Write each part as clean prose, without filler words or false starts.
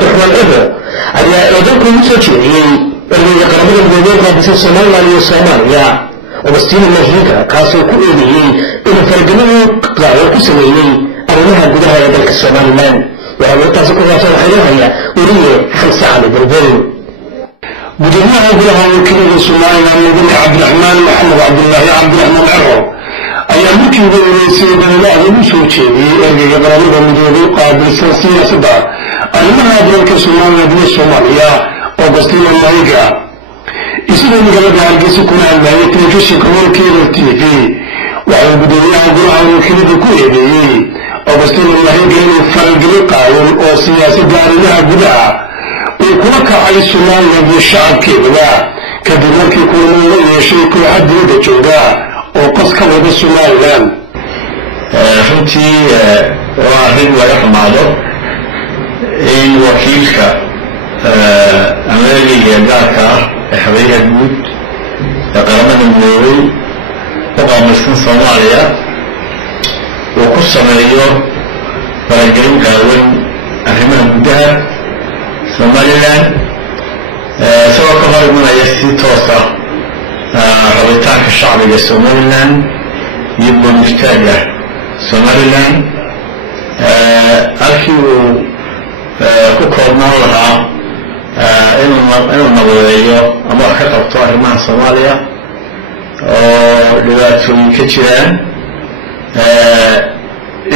عبد الرحمن عبو أيا يدركم مسوشيني اللي يقربون الجمهورية بس الصومال والصومالية وبستين المهيجة كاسو كله إنه فرقناه قاعد كسويني أولها جدها يدرك الصوماليين وهذا تاسكوا راسه حياها وليه 5 ساعة بالبول مديرها جدها وكيل الصوماليين مدير عبد الرحمن محمد عبد الله عبد الرحمن عبو أيام ممكن يقولون سيد الله مسوشيني اللي يقربون الجمهورية قابل سياسية صدق أنها أدرك الصومالية وبستين المهيجة يصير مجرد عالجيس كنا المهيجة تنجيش كمان كيلو تيفي وعلى بداية أقولها وكيلو بكوية بي وبستين المهيجة فرق لقاهم وسياسة دارنا بدعة ويكونك على الصومالية بالشعب كبلا كدمرك يكونون يشيك حد يد جودا وقصك ودا الصوماليان runtii waa arrin laga xumaado in wakiilka Ameerika gaarka ah ee xabeeyaha guud ee qaramada midoobay oo qaabilsan Soomaaliya uu ku sameeyo faragelin qaawan arrimaha gudaha Somaliland isagoo ka hor imanaya si toos ah rabitaanka shacbiga Somaliland iyo bulshada Somaliland halkii uu ku koobnaan lahaa inuu nabadeeyo ama wax ka qabto arrimaha Soomaaliya oo dhibaatooyin ka jiraan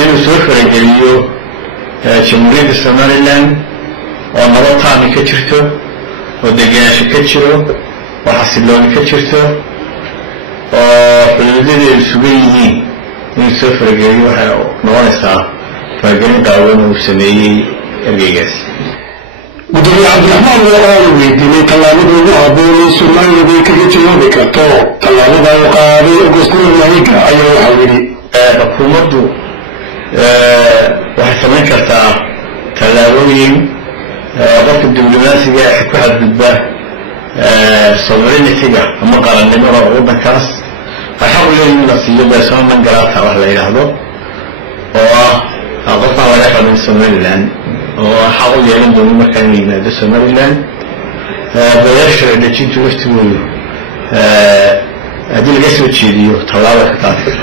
inuu soo farageliyo jamhuuriyadda Somaliland oo nabad taami ka jirto oo degenaansho ka jiro oo xasilooni ka jirto oo xuduudadeedu sugan yihiin inuu soo farageliyo waxay noqonaysaa faragelin qaawan uu sameeyey ergeygaas مدير عبد الرحمن وقال ويدني طلابه وابوني سمعني بك جنوبي كتو طلابه وقالي أقسم المهيكة أيها حولي حكومته waxay samayn kartaa tallaabooyin qofka diblomaasiga ah ku xadgudba sovereignty-ga ama qaranimada waddankaas waxa uu leeyahay in la siiyo beesoonan garaadka wax la yiraahdo oo ah qofka laga xamin Somaliland وحاول يعلم مكان من Somaliland بيشرع نتيجة وقت هذه الجسد تشيديو طلعوا كتافر